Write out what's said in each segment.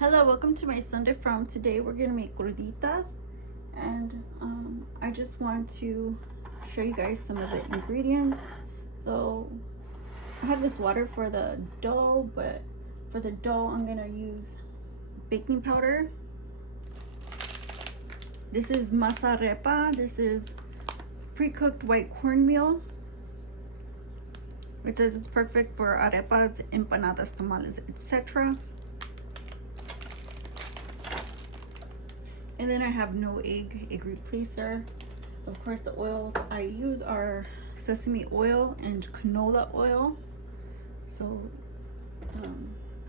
Hello, welcome to my Sunday From. Today we're gonna make gorditas, and I just want to show you guys some of the ingredients. So I have this water for the dough, but for the dough I'm gonna use baking powder. This is masa arepa. This is pre-cooked white cornmeal. It says it's perfect for arepas, empanadas, tamales, etc. And then I have no egg replacer. Of course, the oils I use are sesame oil and canola oil. So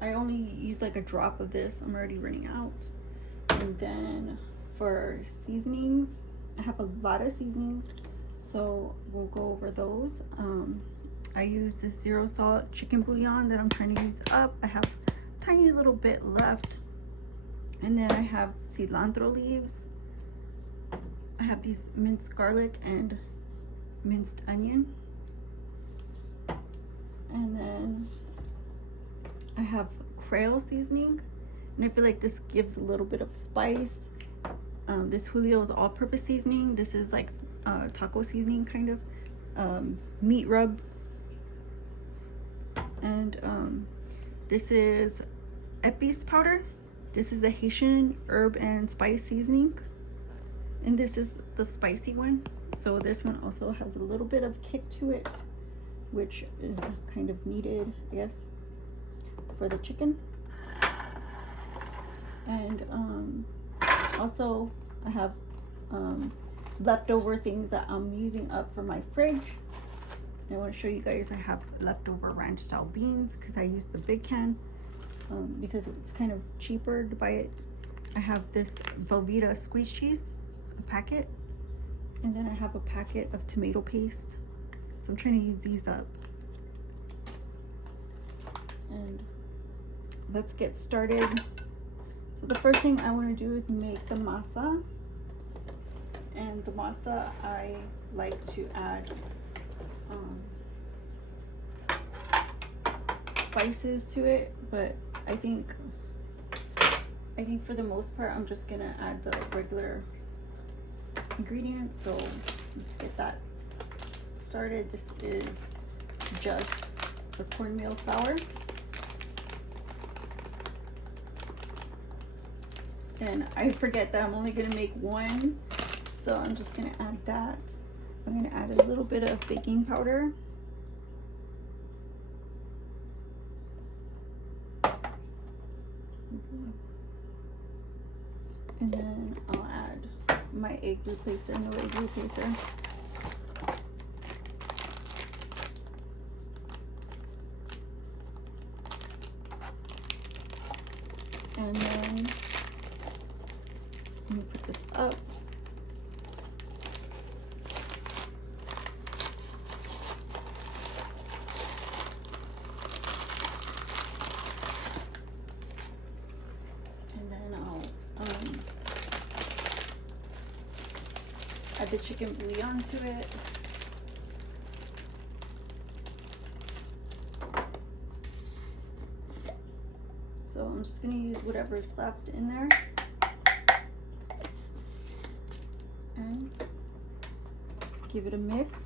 I only use like a drop of this. I'm already running out. And then for seasonings, I have a lot of seasonings, so we'll go over those. I use this zero salt chicken bouillon that I'm trying to use up. I have a tiny little bit left. And then I have cilantro leaves. I have these minced garlic and minced onion. And then I have Creole seasoning. And I feel like this gives a little bit of spice. This Julio's all-purpose seasoning. This is like taco seasoning kind of. Meat rub. And this is Epice powder. This is a Haitian herb and spice seasoning, and this is the spicy one. So this one also has a little bit of kick to it, which is kind of needed, I guess, for the chicken. And also I have leftover things that I'm using up for my fridge. I want to show you guys I have leftover ranch style beans because I used the big can. Because it's kind of cheaper to buy it. I have this Velveeta squeeze cheese, a packet, and then I have a packet of tomato paste. So I'm trying to use these up. And let's get started. So the first thing I want to do is make the masa. And the masa, I like to add spices to it, but I think for the most part I'm just gonna add the regular ingredients. So let's get that started. This is just the cornmeal flour, and I forget that I'm only gonna make one, so I'm just gonna add that. I'm gonna add a little bit of baking powder. And then I'll add my egg replacer, no egg replacer. And then let me put this up. Add the chicken bouillon to it. So I'm just going to use whatever is left in there. And give it a mix.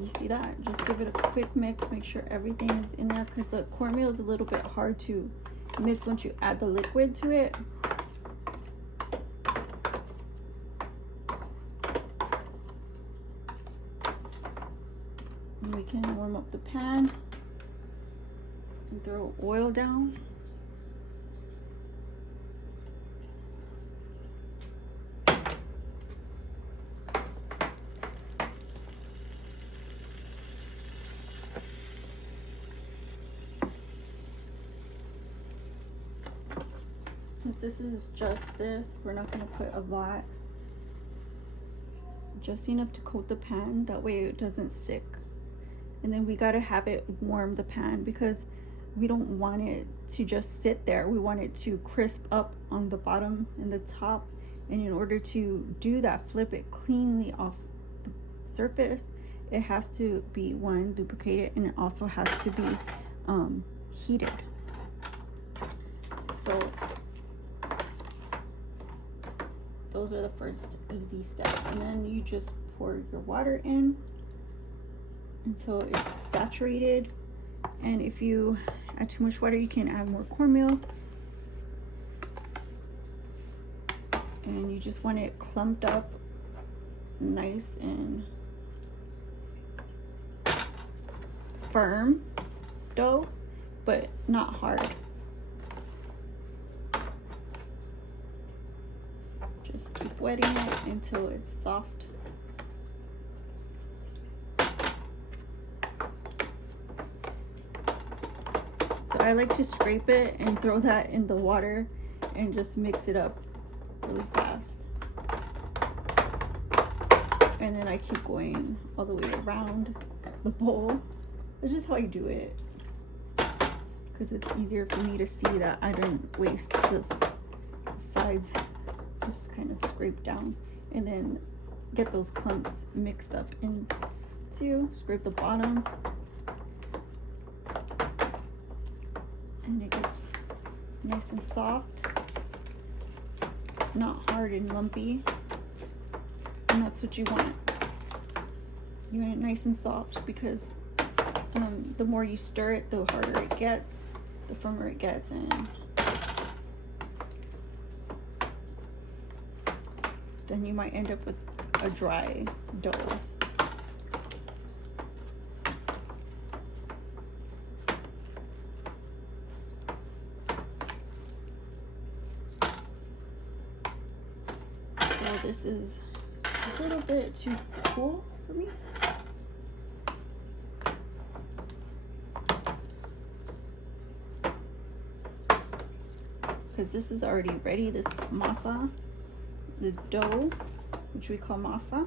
You see that? Just give it a quick mix. Make sure everything is in there because the cornmeal is a little bit hard to mix once you add the liquid to it. And we can warm up the pan and throw oil down. Since this is just this, we're not going to put a lot. Just enough to coat the pan, that way it doesn't stick. And then we got to have it warm, the pan, because we don't want it to just sit there. We want it to crisp up on the bottom and the top And in order to do that, flip it cleanly off the surface, it has to be, one, lubricated, and it also has to be heated. So those are the first easy steps. And then you just pour your water in until it's saturated. And if you add too much water, you can add more cornmeal. And you just want it clumped up nice and firm dough, but not hard. Just keep wetting it until it's soft. So I like to scrape it and throw that in the water and just mix it up really fast. And then I keep going all the way around the bowl. That's just how I do it, because it's easier for me to see that I didn't waste the sides. Just kind of scrape down and then get those clumps mixed up into, scrape the bottom, and it gets nice and soft, not hard and lumpy. And that's what you want. You want it nice and soft, because the more you stir it, the harder it gets, the firmer it gets, and then you might end up with a dry dough. So this is a little bit too cool for me. Because this is already ready, this masa, the dough, which we call masa,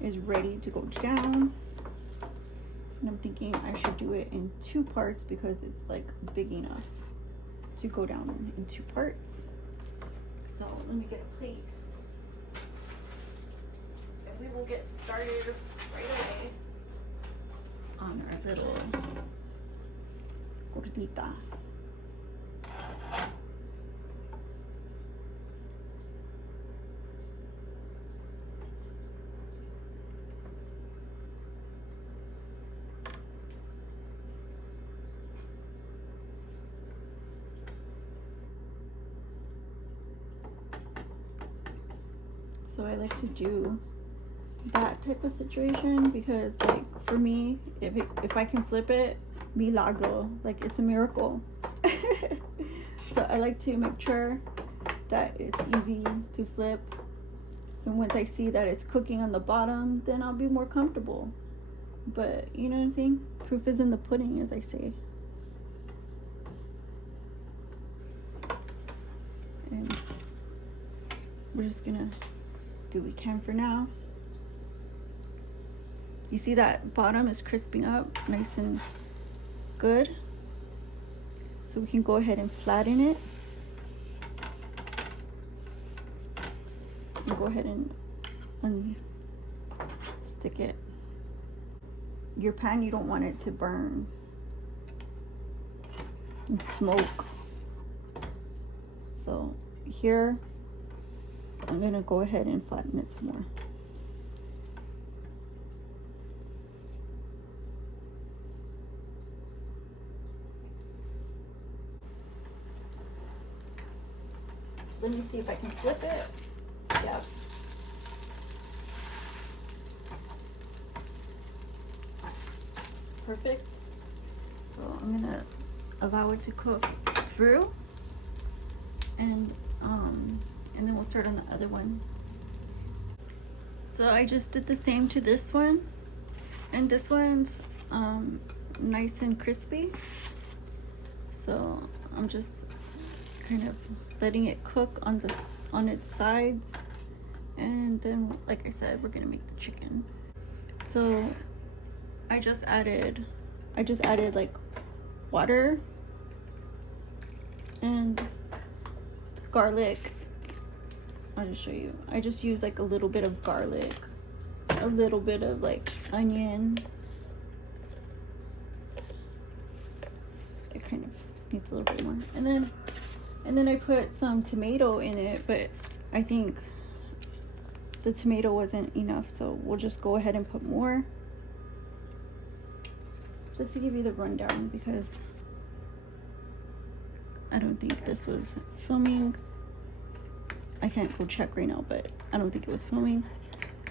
is ready to go down. And I'm thinking I should do it in 2 parts because it's like big enough to go down in 2 parts. So let me get a plate. And we will get started right away on our little gordita. So I like to do that type of situation because, like, for me, if I can flip it, milagro, like it's a miracle. So I like to make sure that it's easy to flip, and once I see that it's cooking on the bottom, then I'll be more comfortable. But you know what I'm saying? Proof is in the pudding, as I say. And we're just gonna do what we can for now. You see that bottom is crisping up nice and good, so we can go ahead and flatten it and go ahead and unstick it. Your pan, you don't want it to burn and smoke. So here I'm gonna go ahead and flatten it some more. So let me see if I can flip it. Yep. It's perfect. So I'm gonna allow it to cook through, and then we'll start on the other one. So I just did the same to this one, and this one's nice and crispy. So I'm just kind of letting it cook on its sides, and then, like I said, we're gonna make the chicken. So I just added like water and garlic I'll just show you. I just use like a little bit of garlic, a little bit of like onion. It kind of needs a little bit more. And then I put some tomato in it, but I think the tomato wasn't enough, so we'll just go ahead and put more. Just to give you the rundown, because I don't think this was filming. I can't go check right now, but I don't think it was filming.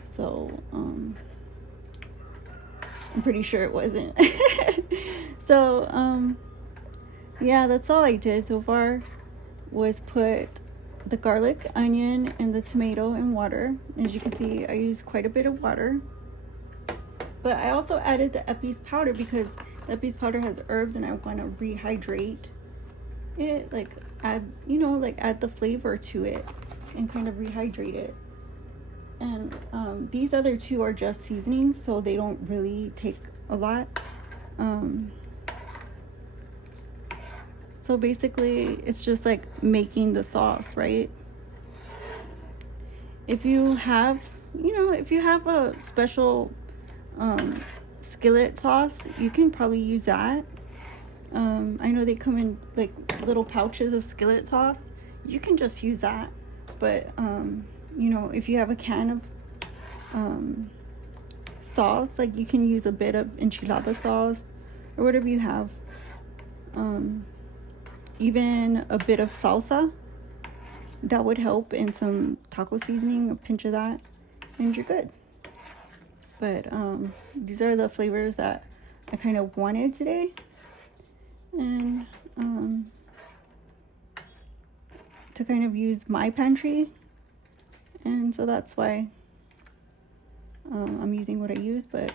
So, I'm pretty sure it wasn't. So, yeah, that's all I did so far, was put the garlic, onion, and the tomato in water. As you can see, I used quite a bit of water. But I also added the Epi's powder because the Epi's powder has herbs and I want to rehydrate it, like add, you know, like add the flavor to it and kind of rehydrate it. And these other two are just seasonings, so they don't really take a lot. So basically it's just like making the sauce, right? If you have, you know, if you have a special skillet sauce, you can probably use that. I know they come in like little pouches of skillet sauce. You can just use that. But you know, if you have a can of sauce, like you can use a bit of enchilada sauce or whatever you have. Even a bit of salsa, that would help, in some taco seasoning, a pinch of that, and you're good. But these are the flavors that I kind of wanted today. And to kind of use my pantry, and so that's why I'm using what I use. But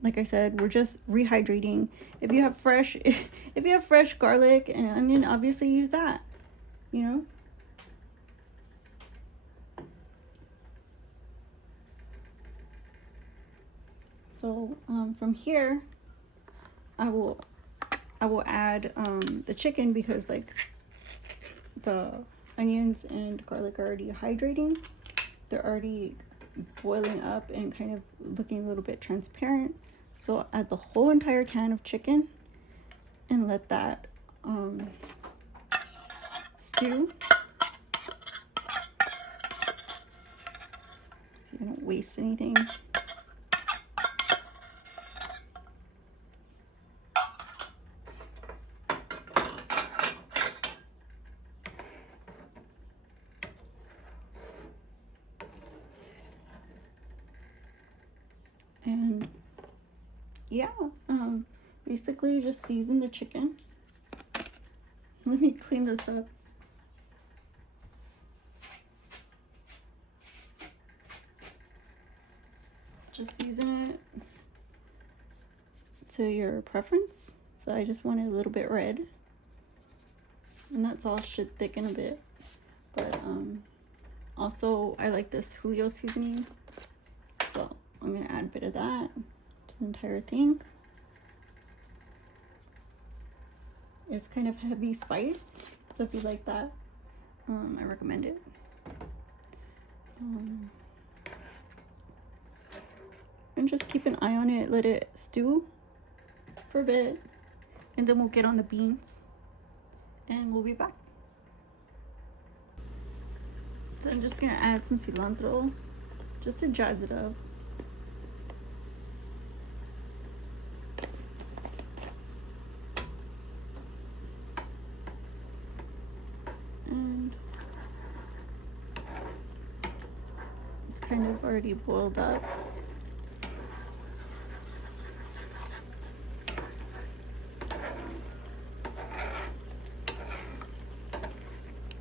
like I said, we're just rehydrating. If you have fresh garlic and onion, obviously use that, you know. So from here, I will add the chicken, because like the onions and garlic are already hydrating. They're already boiling up and kind of looking a little bit transparent. So I'll add the whole entire can of chicken and let that stew. So you don't waste anything. And yeah, basically just season the chicken. Let me clean this up. Just season it to your preference. So I just want it a little bit red, and that's all. Should thicken a bit. But also I like this Julio seasoning, so I'm gonna add a bit of that to the entire thing. It's kind of heavy spice, so if you like that, I recommend it. And just keep an eye on it, let it stew for a bit, and then we'll get on the beans and we'll be back. So I'm just gonna add some cilantro just to jazz it up. And it's kind of already boiled up.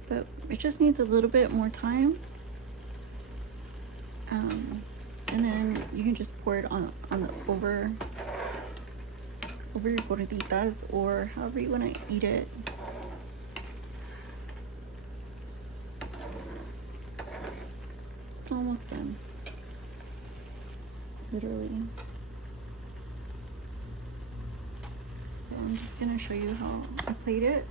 But it just needs a little bit more time. And then you can just pour it on the over your gorditas, or however you want to eat it. It's almost done, literally. So I'm just gonna show you how I plate it.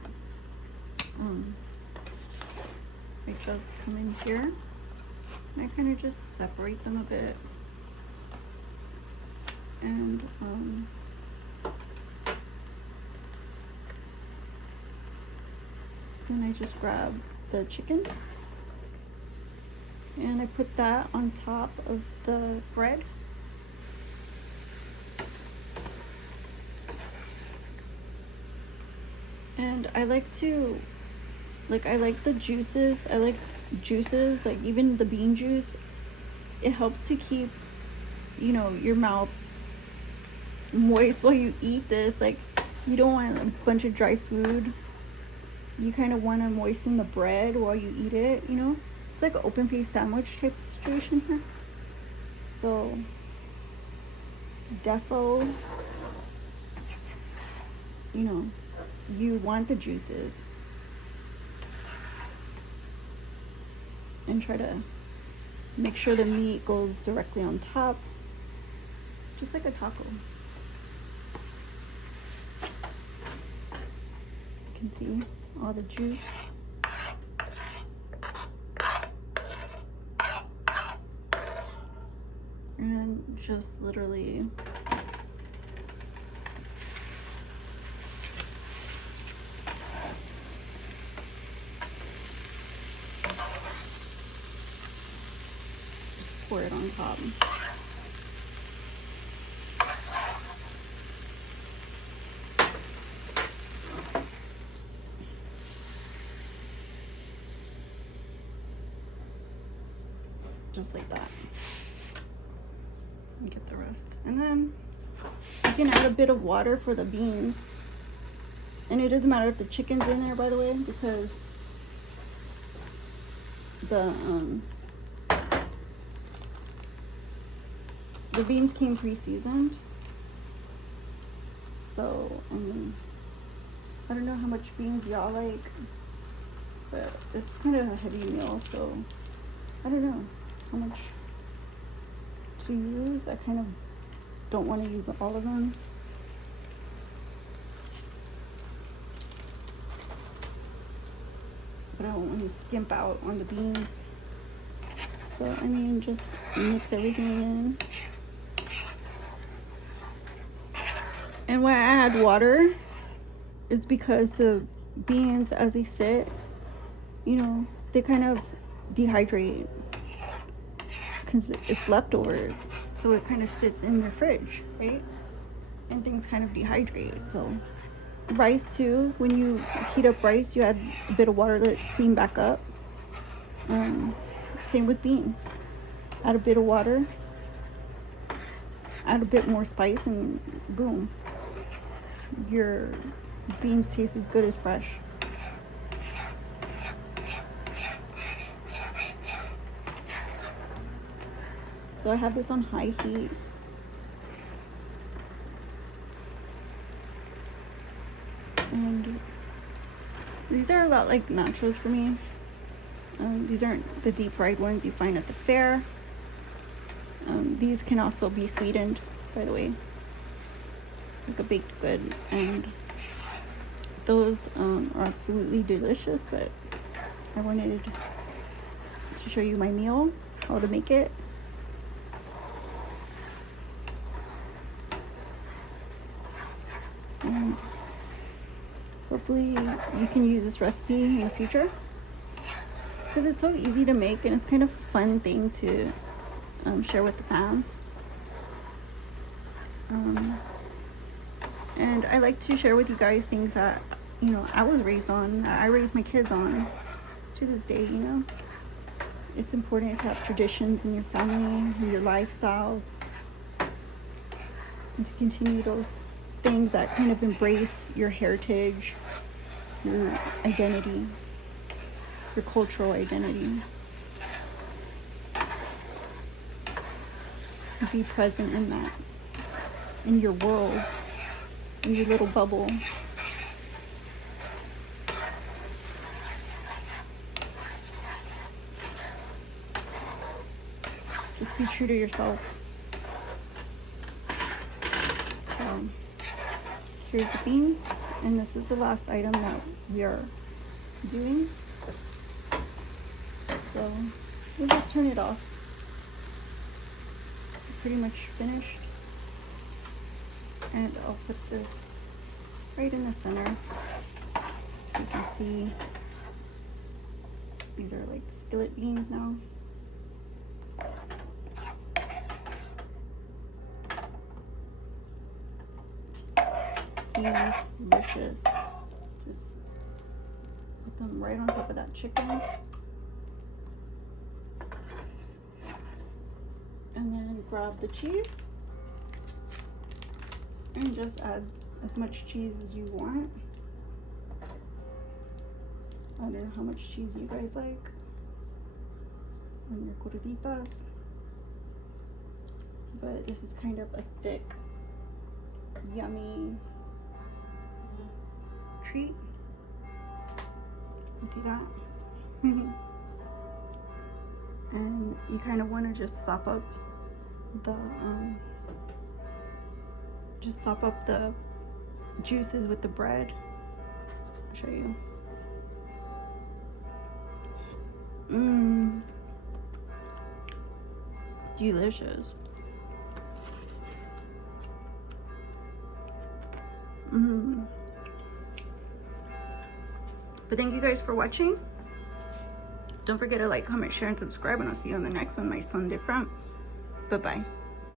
I just come in here and I kind of just separate them a bit. And then I just grab the chicken and I put that on top of the bread. And I like to, I like the juices. I like juices, like even the bean juice. It helps to keep, you know, your mouth moist while you eat this. Like, you don't want a bunch of dry food. You kind of want to moisten the bread while you eat it, you know? It's like an open face sandwich type situation here. So, defo, you know, you want the juices. And try to make sure the meat goes directly on top, just like a taco. You can see all the juice. And just literally just pour it on top. Just like that. And get the rest. And then you can add a bit of water for the beans. And it doesn't matter if the chicken's in there, by the way, because the beans came pre-seasoned. So, I don't know how much beans y'all like, but it's kind of a heavy meal, so I don't know how much to use. I kind of don't want to use all of them. But I don't want to skimp out on the beans. So, I mean, just mix everything in. And why I add water is because the beans, as they sit, you know, they kind of dehydrate because it's leftovers. So it kind of sits in the fridge, right? And things kind of dehydrate. So rice too, when you heat up rice, you add a bit of water, let it steam back up. Same with beans. Add a bit of water, add a bit more spice, and boom, your beans taste as good as fresh. So I have this on high heat. And these are a lot like nachos for me. These aren't the deep fried ones you find at the fair. These can also be sweetened, by the way, like a baked good. And those are absolutely delicious, but I wanted to show you my meal, how to make it. And hopefully you can use this recipe in the future, because it's so easy to make and it's kind of a fun thing to share with the fam. And I like to share with you guys things that, you know, I was raised on, that I raised my kids on to this day, you know. It's important to have traditions in your family, in your lifestyles, and to continue those things that kind of embrace your heritage, your identity, your cultural identity. And be present in that, in your world, in your little bubble. Just be true to yourself. So here's the beans, and this is the last item that we are doing. So we'll just turn it off. Pretty much finished. And I'll put this right in the center. So you can see these are like skillet beans now. Delicious. Just put them right on top of that chicken. And then grab the cheese. And just add as much cheese as you want. I don't know how much cheese you guys like on your gorditas. But this is kind of a thick, yummy treat. You see that? And you kind of want to just sop up the juices with the bread. I'll show you. Delicious. But thank you guys for watching. Don't forget to like, comment, share, and subscribe, and I'll see you on the next one. Nice one, different. Bye-bye.